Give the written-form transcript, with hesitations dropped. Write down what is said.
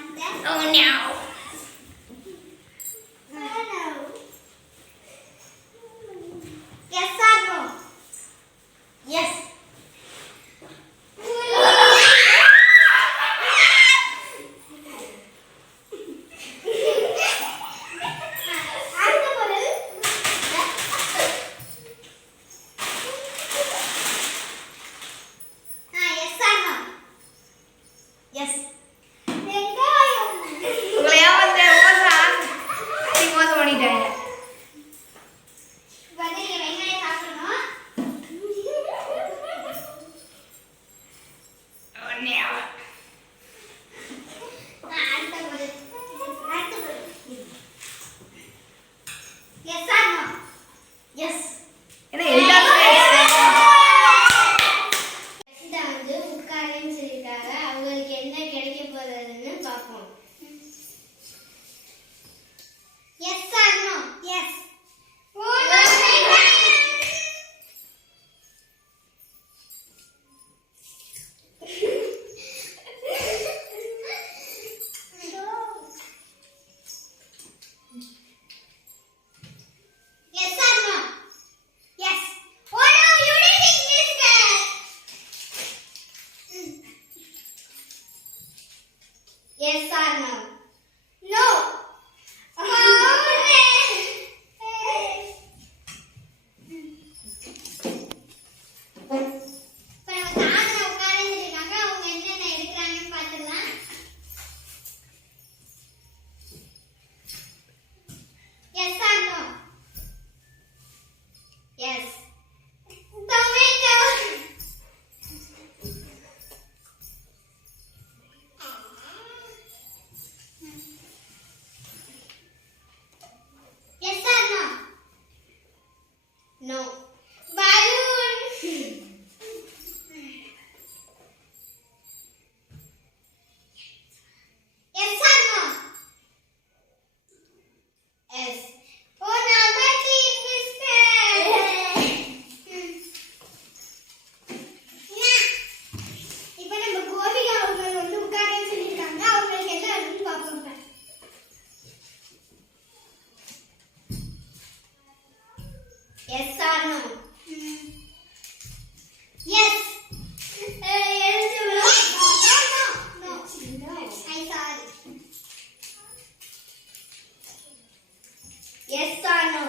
Oh no. Yes or no? Yes. Yes. உங்களை ஏமாத்தேன் மோசம் நீ மோசம் பண்ணிட்டாங்க. Oh no. Yes. ஏன்னா எல்லாருமே அவங்களுக்கு என்ன கிடைக்க போறதுன்னு பார்ப்போம். Yes or no? Yes. Yes or no? Yes. Oh no, you didn't miss that. Yes or no? No. Yes or no? Yes. Tomato. Yes or no? No. Balloon. Yes or no? Yes. Oh, now that is இப்போ நம்ம கோபிகா அவங்க வந்து உட்காரன்னு சொல்லியிருக்காங்க. அவங்களுக்கு என்ன இருக்குன்னு பார்ப்போம். Yes or no? Yes. No. I sorry. Yes or no?